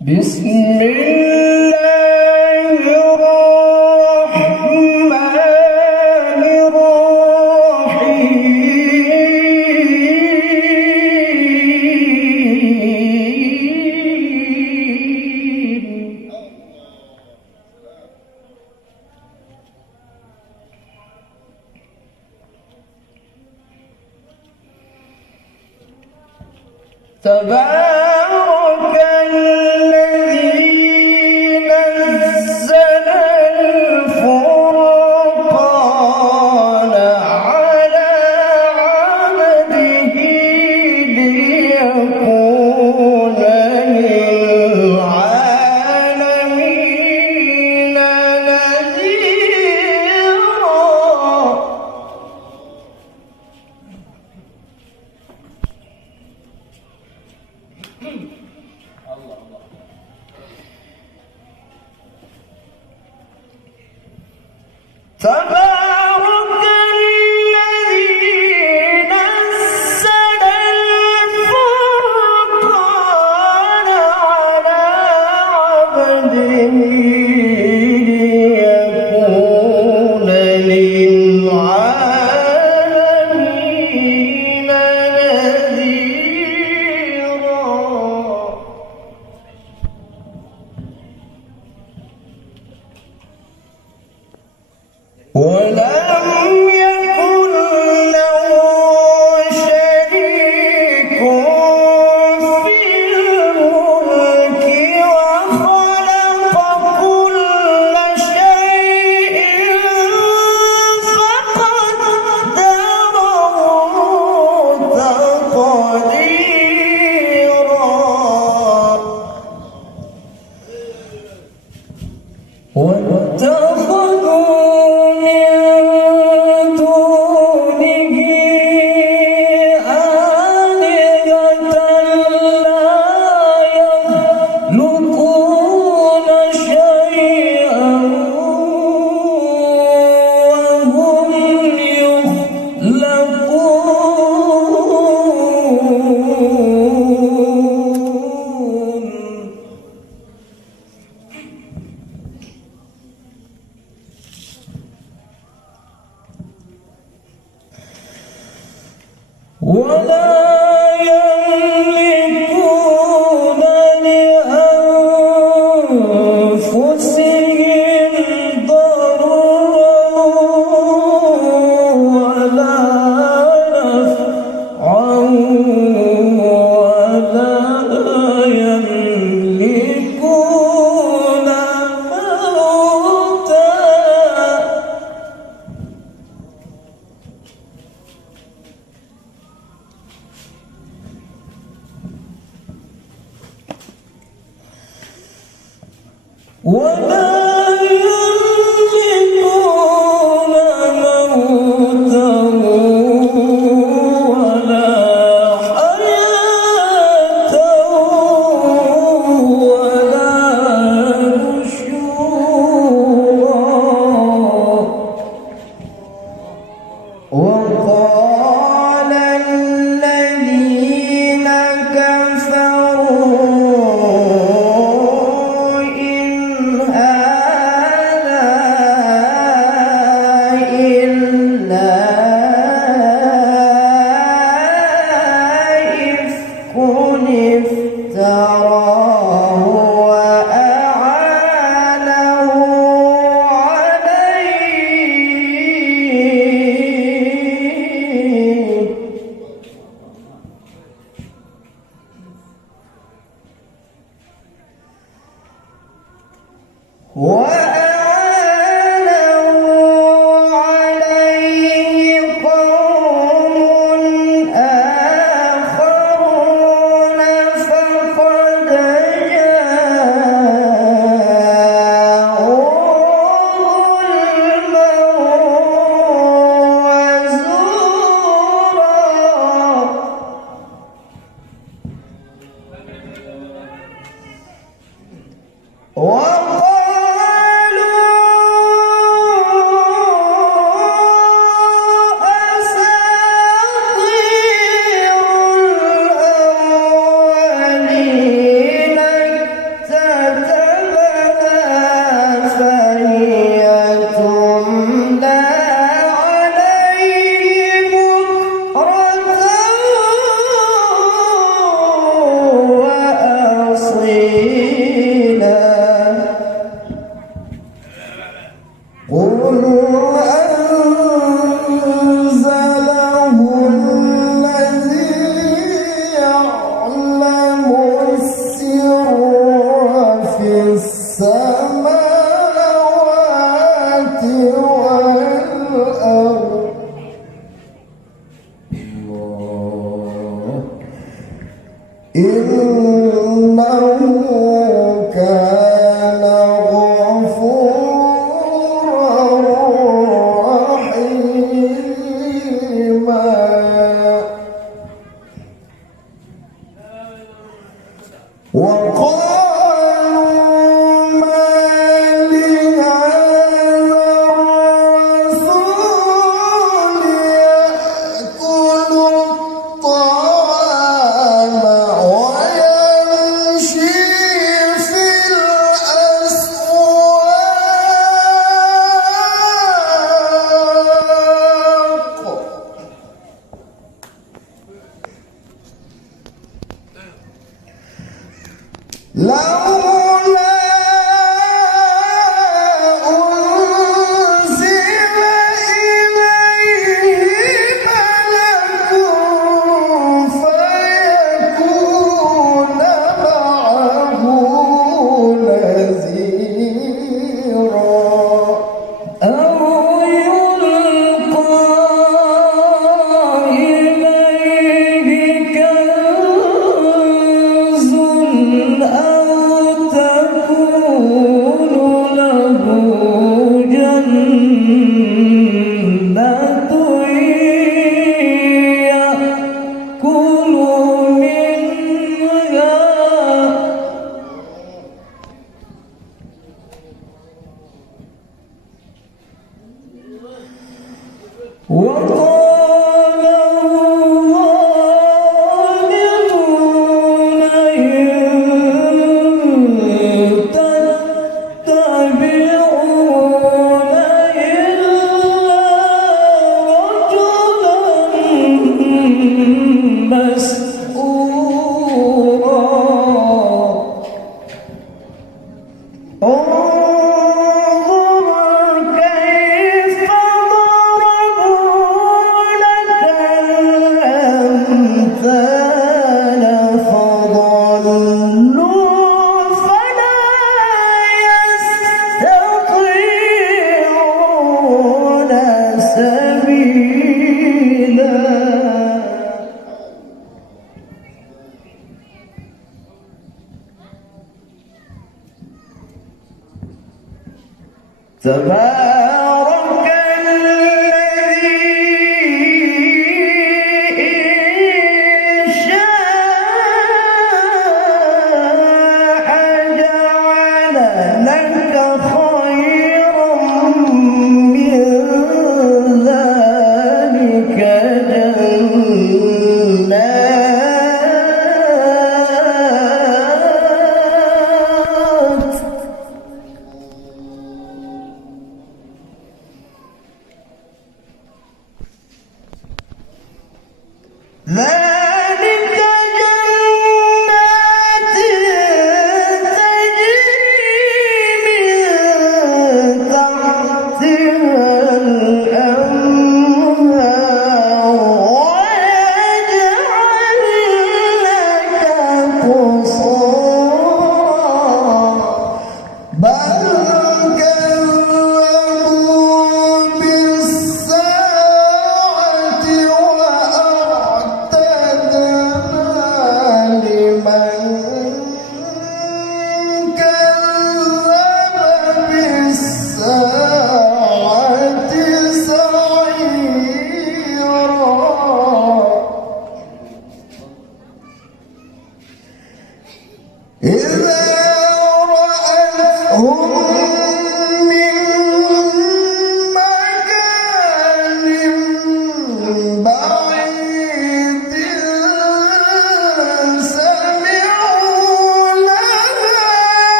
بسم الله الرحمن الرحيم. تبارك الذي نزل الفرقان على عبده ليكون للعالمين نذيرا. تبارك الذي نزل الفرقان على عبده ليكون للعالمين نذيرا. ولم يكن له شريك في الملك وخلق كل شيء فقدره تقديرا. واتخذوا من دونه آلهة لا يخلقون شيئا وهم يخلقون. ولا يملكون لأنفسهم ضرا ولا نفعا ولا يملكون موتا. قل أنزله الذي يعلم السر في السماوات والأرض إنه كان غفورا رحيما. وقالوا ما لهذا الرسول يأكل الطعام ويمشي في الأسواق لولا أنزل إليه ملك فيكون معه نذيرا أو يلقى إليه كنز أو تكون له جنة يأكل منها وقال الظالمون إن تتبعون إلا رجلا مسحورا. انظر كيف ضربوا لك الأمثال فضلوا فلا يستطيعون سبيلا. تبارك الذي إن شاء جعل لك خيرا من ذلك جنات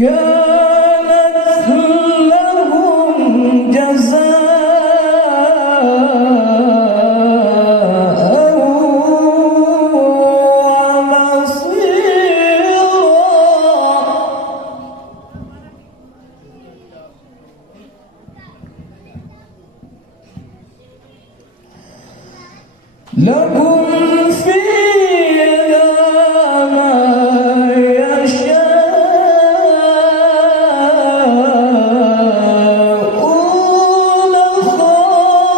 كانت لهم جزاء ومصيرا. لهم فيها ما يشاءون خالدين.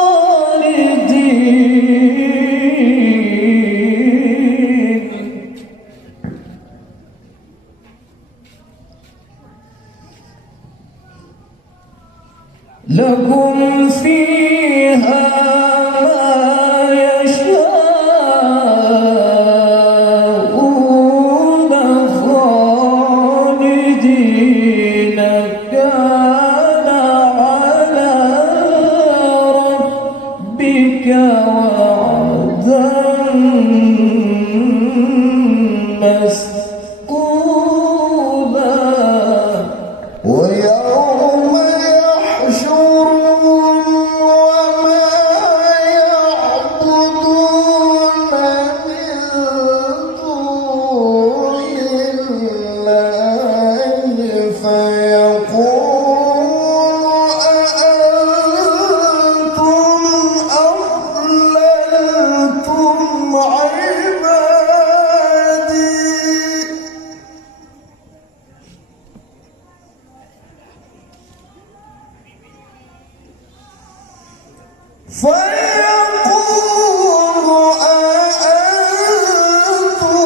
لهم فيها وعدا مسئولا. ويوم يحشرهم وما يعبدون من دون الله فيقول أأنتم أضللتم عبادي فيقول أأنتم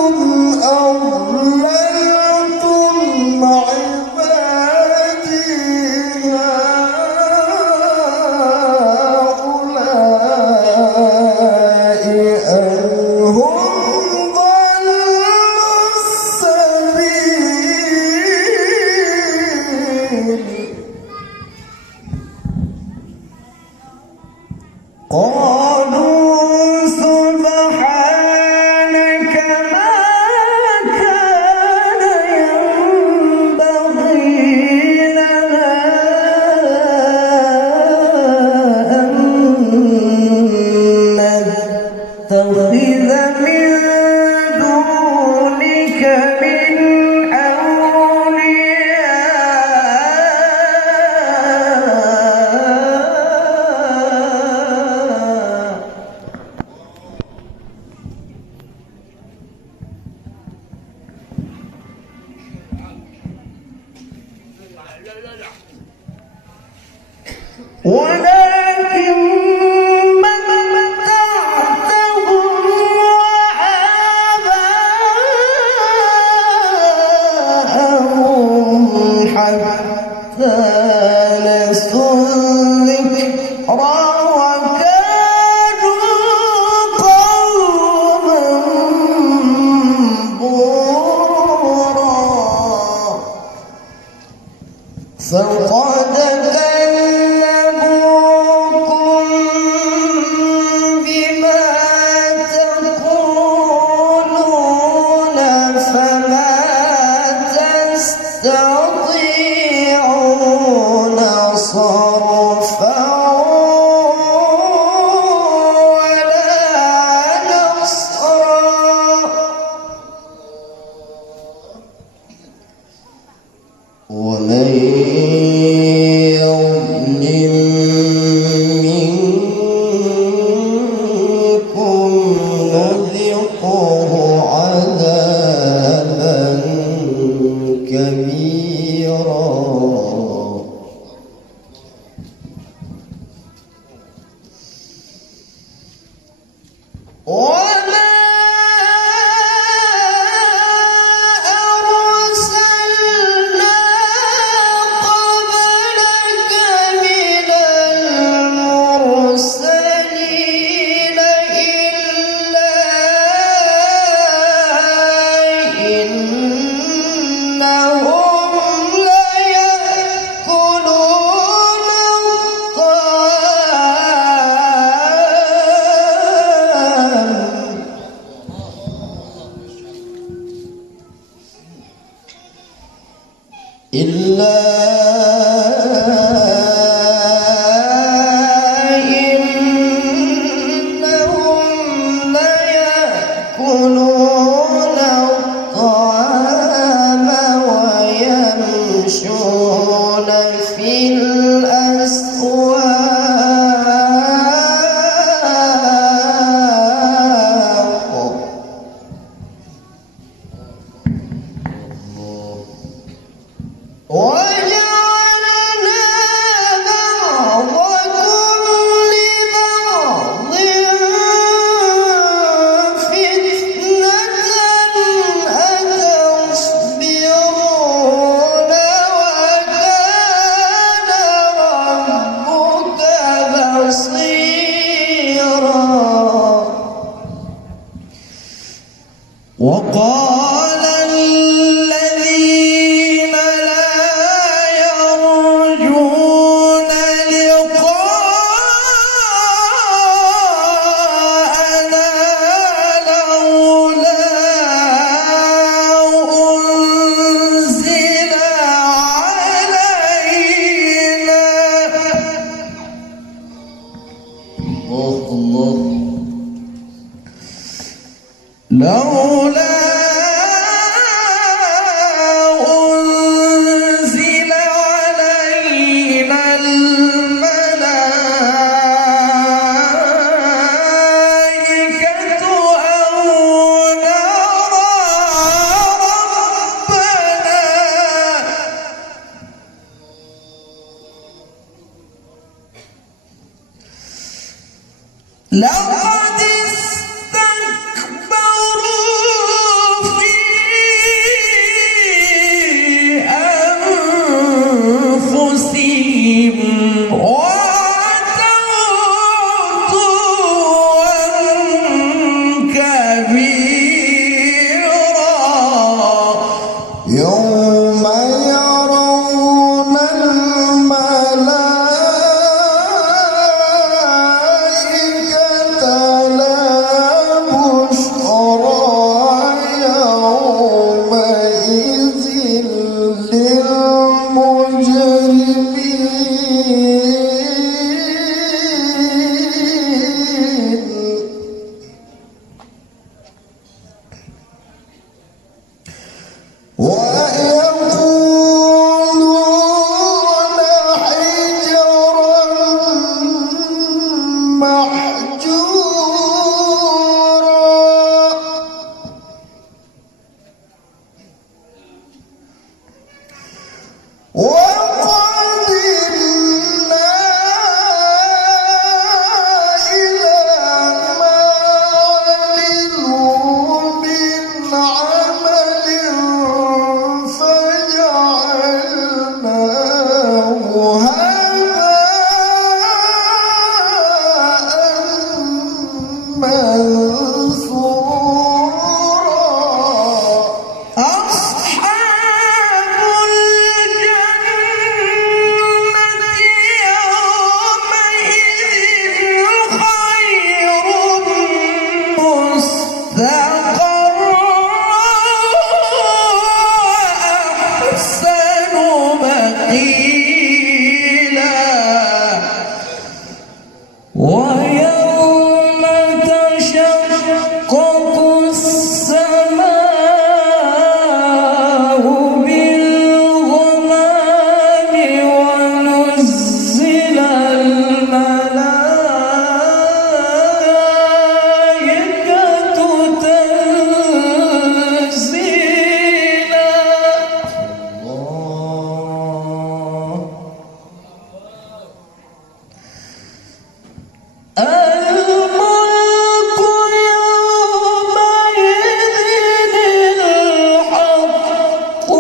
أضللتم عبادي هؤلاء أم هم ضلوا السبيل. قالوا سبحانك ما كان ينبغي لنا أن نتخذ من دونك من ولكن متعتهم وآباءهم حتى نسوا الذكر وكانوا قوما بورا. فقد كذبوكم بما تقولون فما تستطيعون صرفا ولا نصرا. ومن يظلم منكم نذقه عذابا كبيرا. وقال الذين لا يرجون لقاءنا لولا أنزل علينا الله لولا أنزل علينا الملائكة أو نرى ربنا لقد استكبروا في أنفسهم وعتوا عتوا كبيرا يوم يرون الملائكة لا بشرى يومئذ للمجرمين ويقولون حجرا محجورا وقدمنا إلى ما عملوا من عمل فجعلناه هباء منثورا أصحاب الجنة يومئذ خير مستقرا وأحسن مقيلا ويوم تشقق السماء بالغمام ونزل الملائكة تنزيلا الملك يومئذ الحق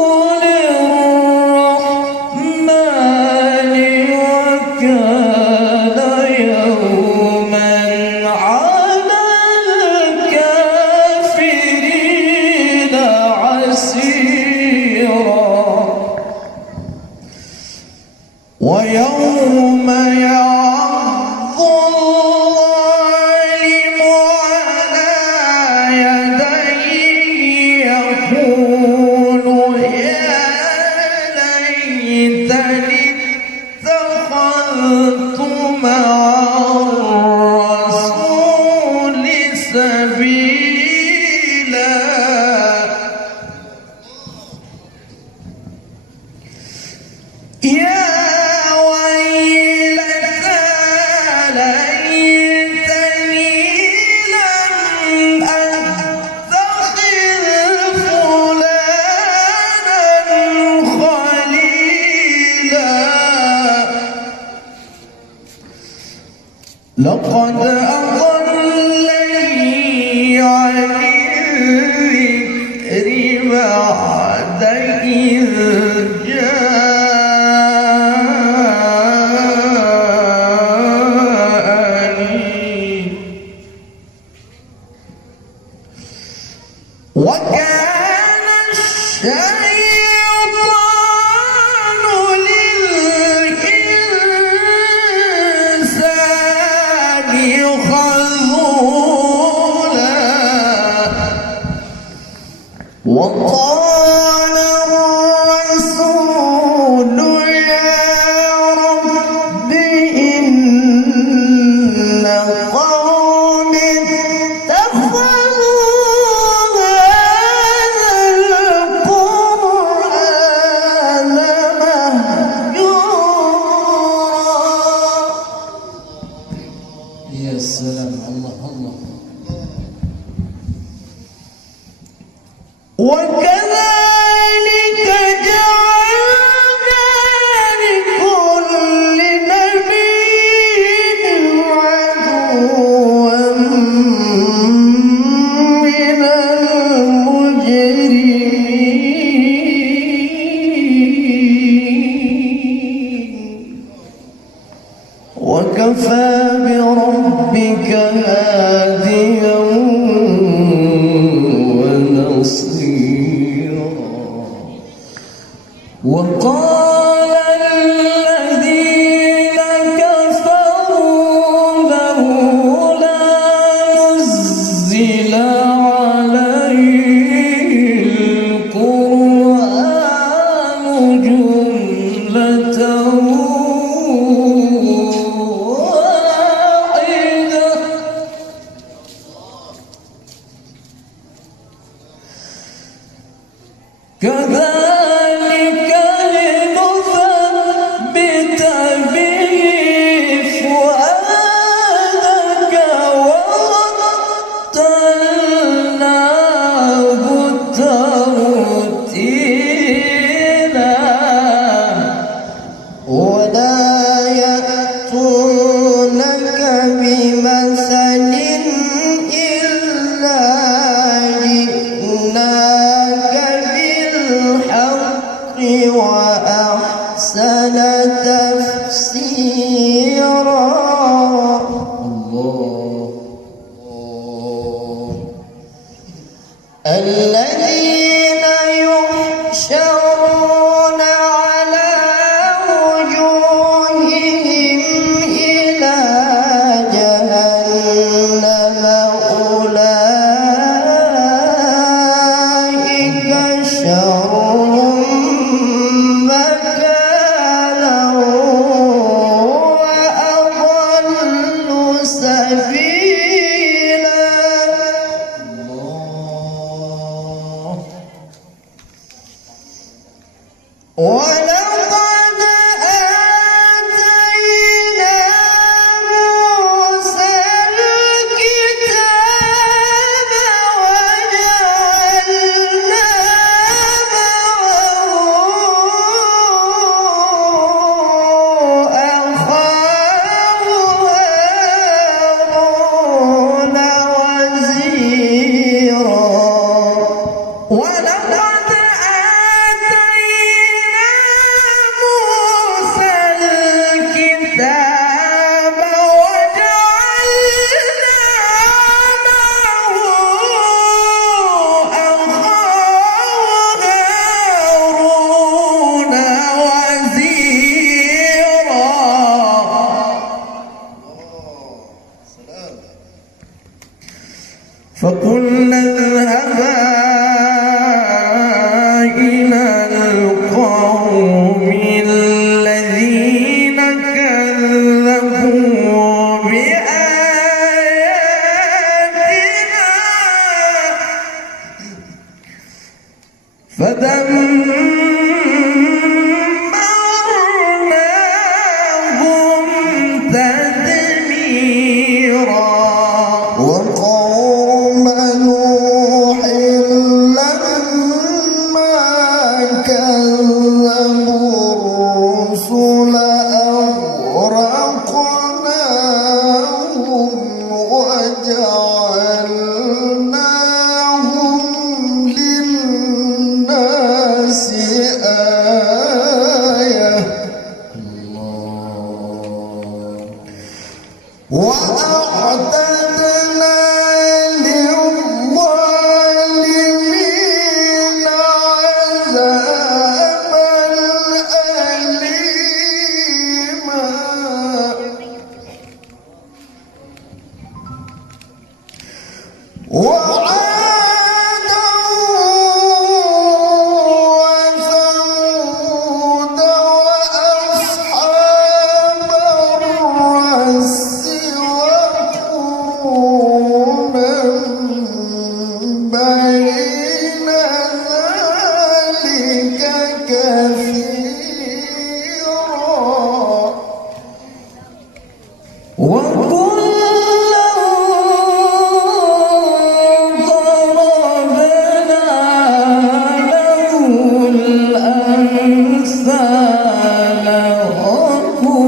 للرحمن وكان يوما على الكافرين عسيرا ويوم يعض الظالم على يديه يقول يا ليتني اتخذت مع الرسول سبيلا يا ويلتى ليتني لم أتخذ فلانا خليلا لقد أضلني عن الذكر بعد إذ جاءني وكان الشيطان للإنسان خذولا وقال الرسول يا رب إن قومي اتخذوا هذا القرآن مهجورا. يا سلام، الله الله. وكذلك جعلنا لكل نبي عدوا من المجرمين وكفى بربك هاديا ونصيرا. وقال الذين كفروا لولا نزل عليه القرآن جملة واحدة كذلك لنثبت به فؤادك ورتلناه ترتيلا. ولا يأتونك بمثل إلا جئناك بالحق وأحسن تفسيرا. الله. الذين يحشرون على وجوههم إلى جهنم أولئك شر مكانا وأضل سبيلا. ولقد آتينا موسى الكتاب وجعلنا معه أخاه هارون وزيرا. ولقد آتينا موسى الكتاب وجعلنا معه أخاه هارون وزيرا. فقلنا اذهبا إلى القوم الذين كذبوا بآياتنا فدمرناهم تدميرا. وقوم نوح لما كذبوا الرسل أغرقناهم وجعلناهم للناس آية. وأعتدنا للظالمين وعادا وثمود وأصحاب الرس وقرونا بين ذلك كثيرا وكلا ضربنا له الأمثال وكلا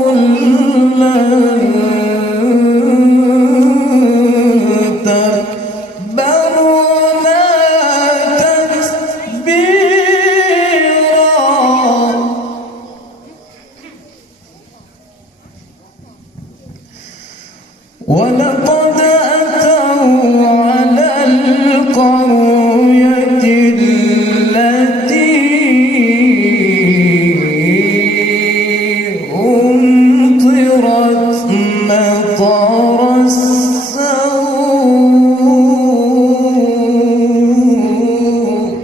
تبرنا تتبيرا ولقد أتوا على القرية التي أمطرت مطر السوء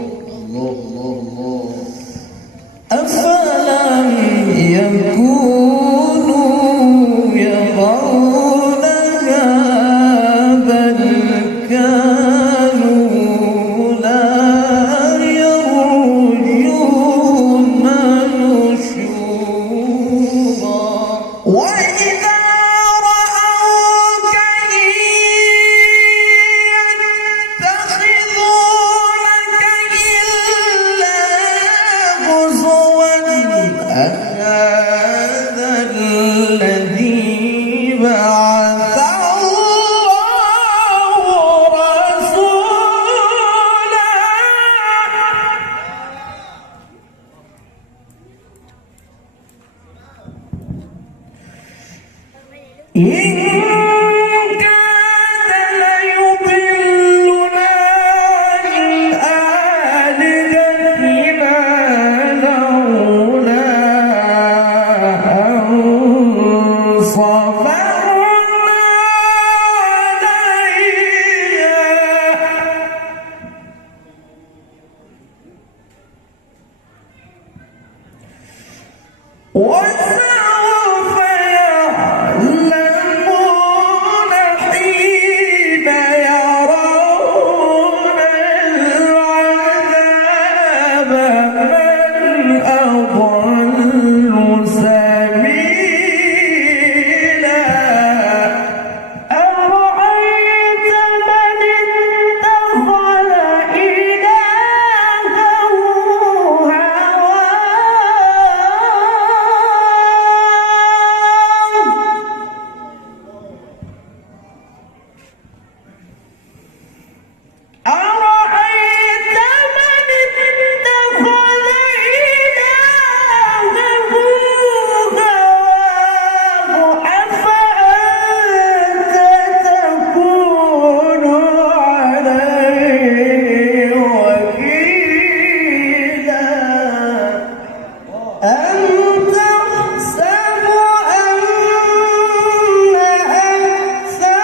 أفلم يكونوا يرونها بل كانوا لا يرجون نشورا وإذا رأوك إن يتخذونك إلا هزوا أهذا الذي بعث الله رسولا إن كاد ليضلنا عن آلهتنا لولا أن صبرنا عليها وسوف يعلمون حين يرون العذاب من أضل سبيلا أرأيت من اتخذ إلهه أرأيت من اتخذ إلهه هواه أفأنت تكون عليه وكيلا أم تحسب أن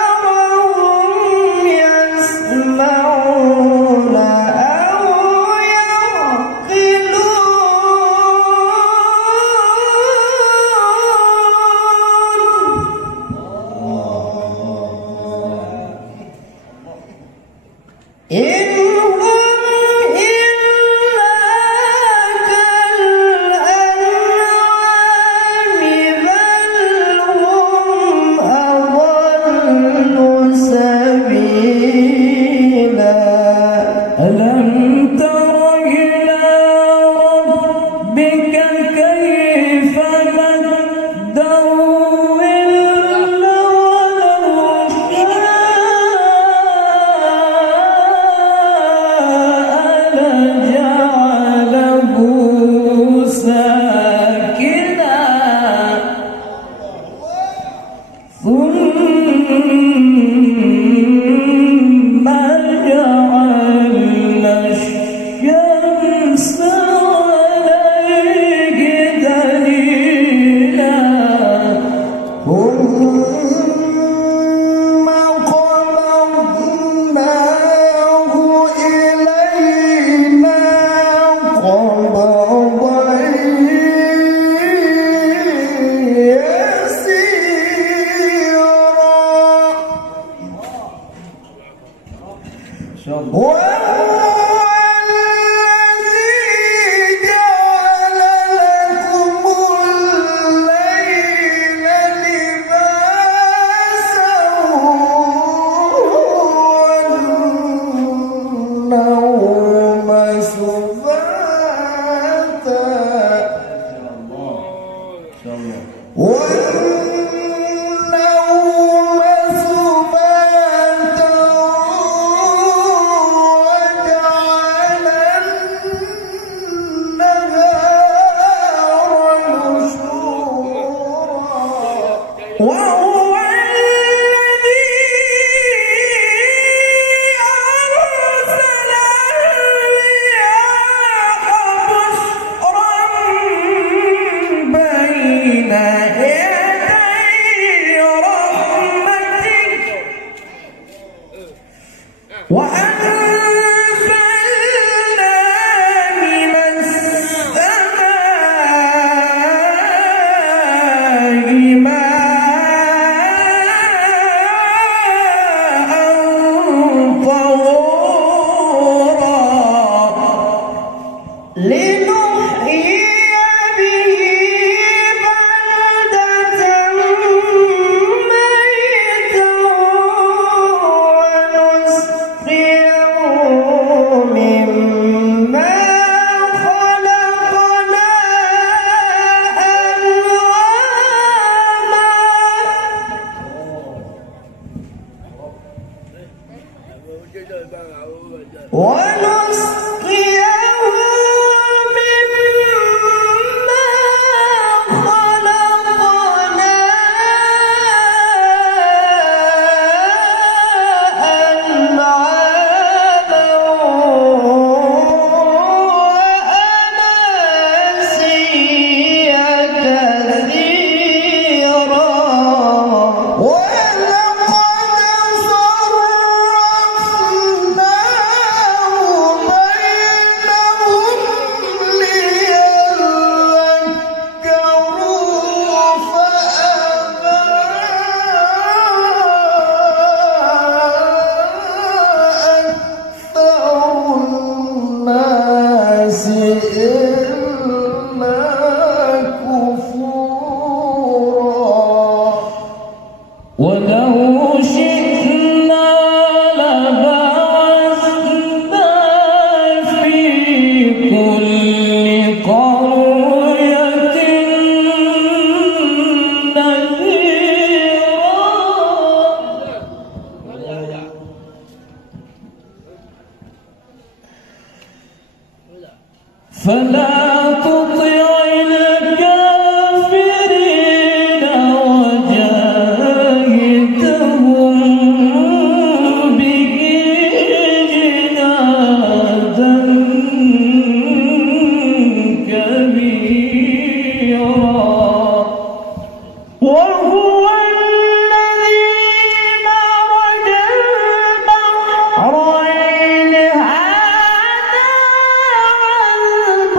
أكثرهم يسمعون أو يعقلون إن هم إلا كالأنعام بل هم أضل سبيلا ألم تر إلى ربك كيف مد الظل ولو شاء شاء الله. وهو الذي جعل لكم الليل لباسا والنوم سباتا والنوم سباتا وجعل النهار نشورا وهو الذي أرسل الرياح بشرا بين يدي رحمته وأنزلنا من السماء ماء طهورا لنحيي به بلدة ميتا ونسقيه مما خلقنا أنعاما ونسقيه مما خلقنا أنعاما وأناسيا كثيرا ولقد صرفناه بينهم ليذكروا فأبى أكثر الناس إلا كفورا ولو شئنا لبعثنا في كل قرية نذيرا فلا تطع الكافرين وجاهدهم به جهادا كبيرا وهو الذي مرج البحرين هذا عذب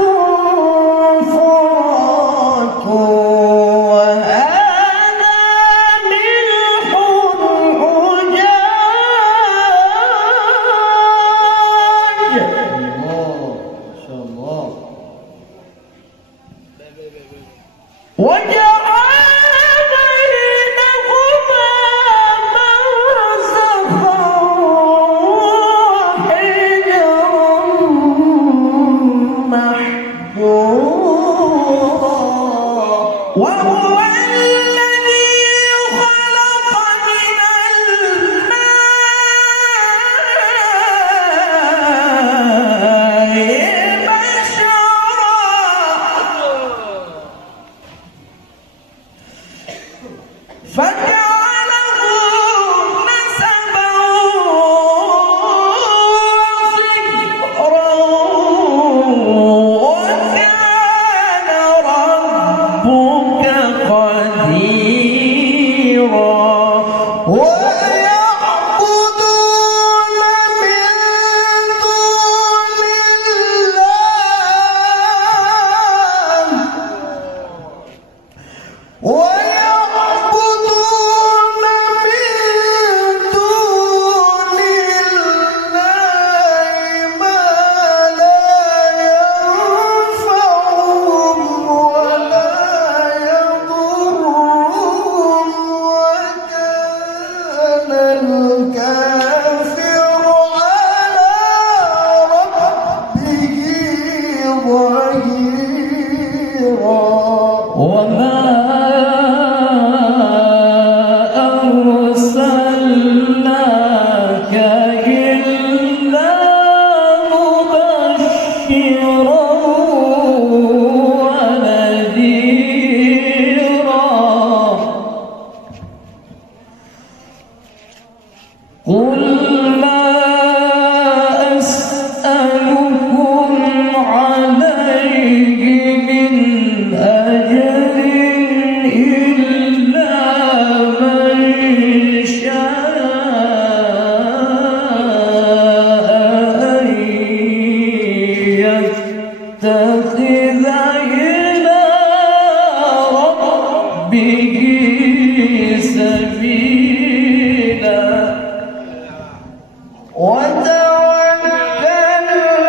وتوكل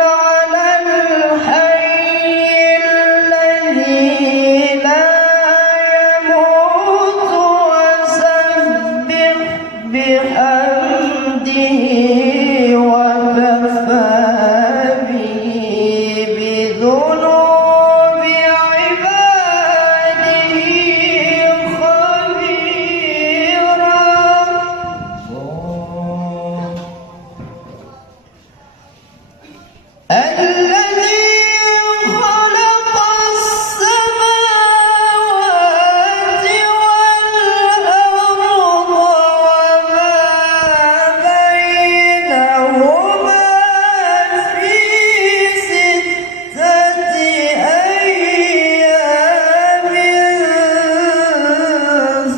على الحي الذي لا يموت وسبح بحمده وكفى به بذنوب عباده خبيرا. الذي خلق السماوات والأرض وما بينهما في 6 أيام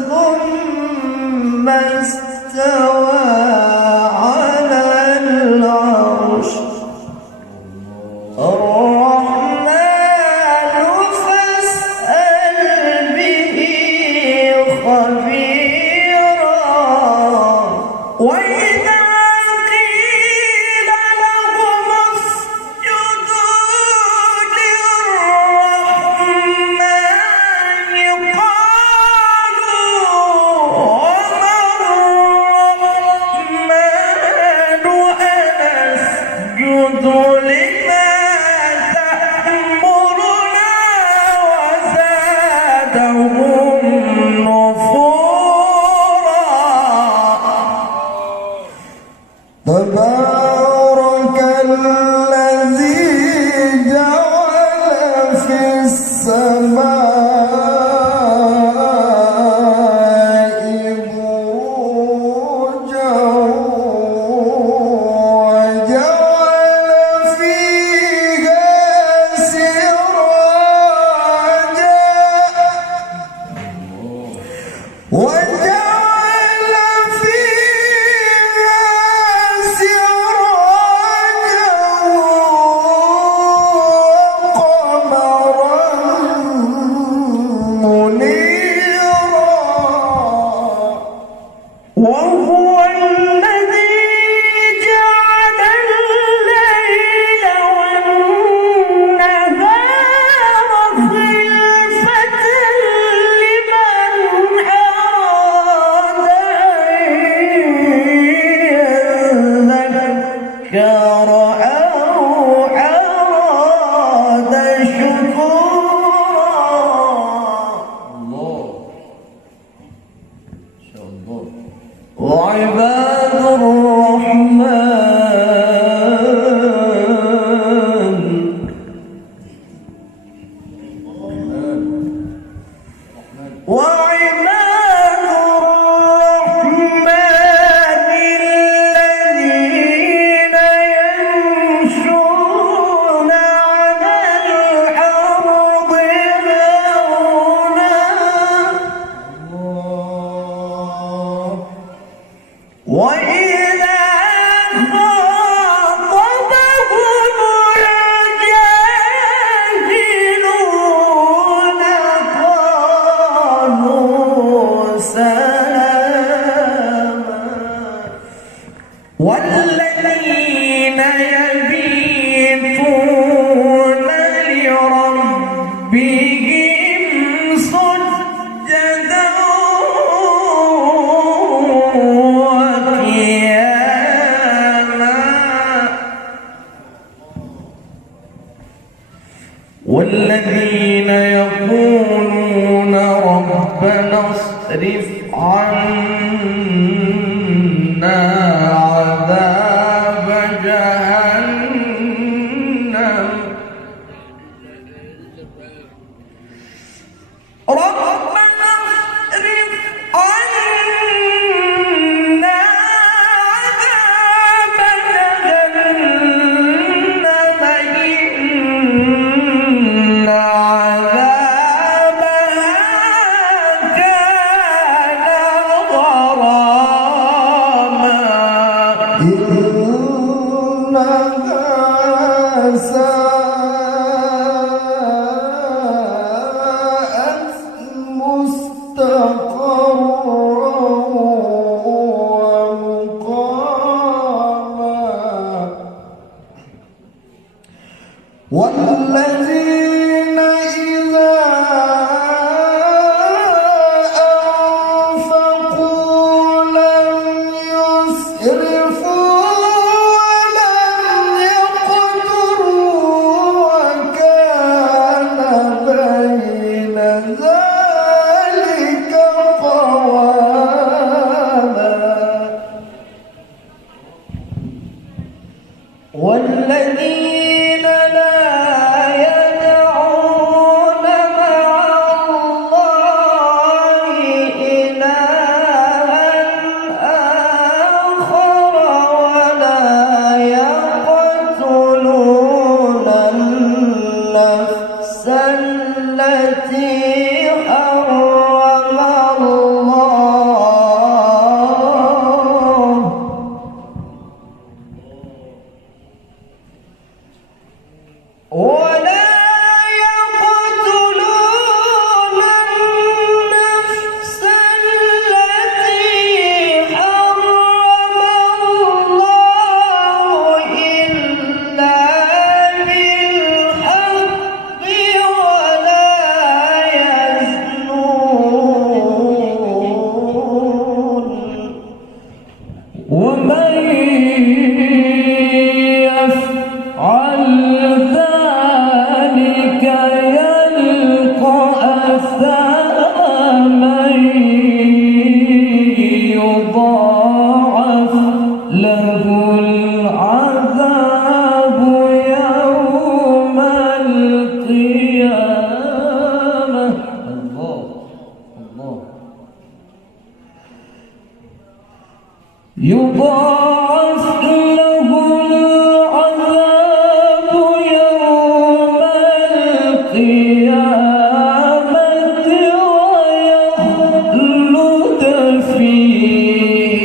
ثم استوى على العرش. الرحمن فاسأل به خبيرا. وإذا قيل لهم اسجدوا للرحمن قالوا وما الرحمن أنسجد لما تأمرنا وزادهم نفورا. تبارك الذي جعل في السماء بروجا وجعل فيها سراجا وقمرا منيرا. وهو الذي جعل الليل والنهار خلفة لمن أراد أن يذكر أو أراد شكورا. وعباد الرحمن الذين يمشون على الأرض هونا وإذا خاطبهم الجاهلون قالوا سلاما. والذين يبيتون لربهم سجدا وقياما. والذين يقولون ربنا اصرف عنا عذاب جهنم ربنا اصرف عنا عذاب جهنم إن عذابها كان غراما. إنها ساءت مستقرا ومقاما. والذين إذا أنفقوا لم يسرفوا ولم يقتروا وكان بين ذلك قواما والذين لا يدعون مع الله إلها آخر ولا يقتلون النفس التي حرم الله ولا يقتلون النفس التي حرم الله إلا بالحق ولا يزنون ومن يفعل ذلك يلقى أثاما يضاعف له العذاب يوم القيامة. الله الله. يضاعف له العذاب يوم القيامة ويخلد فيه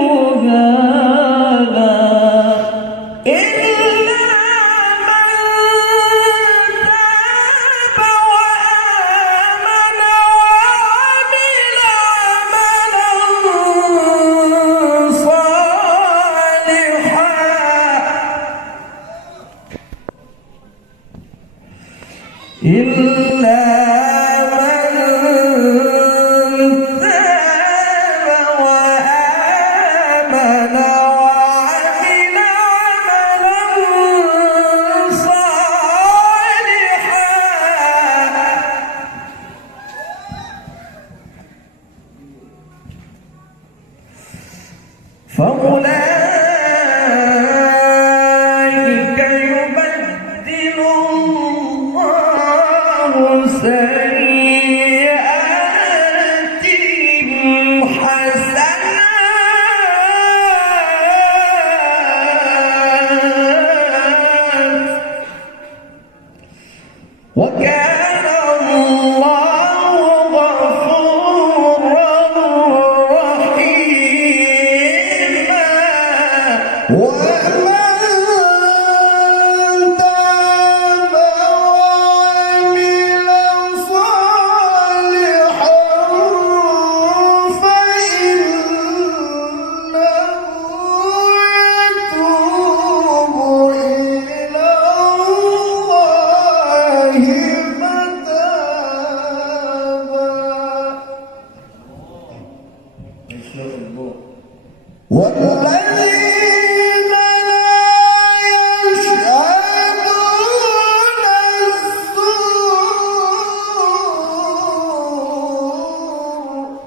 مهانا إلا من تاب وآمن وعمل عملا صالحا إلا من تاب وآمن وعمل عملا صالحا فأولئك يبدل الله سيئاتهم حسنات وكان الله غفورا رحيما ومن تاب وعمل صالحا فإنه يتوب إلى الله متابا والذين لا يشهدون الزور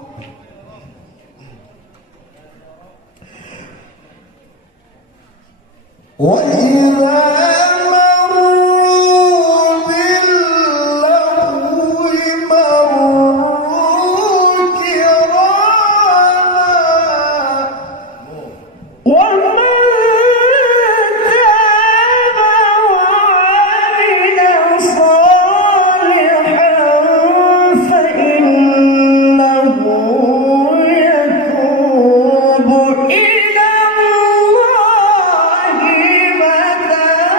وإذا مروا باللغو مروا كراما ومن تاب وعمل صالحا فإنه يتوب إلى الله متابا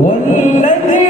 والذي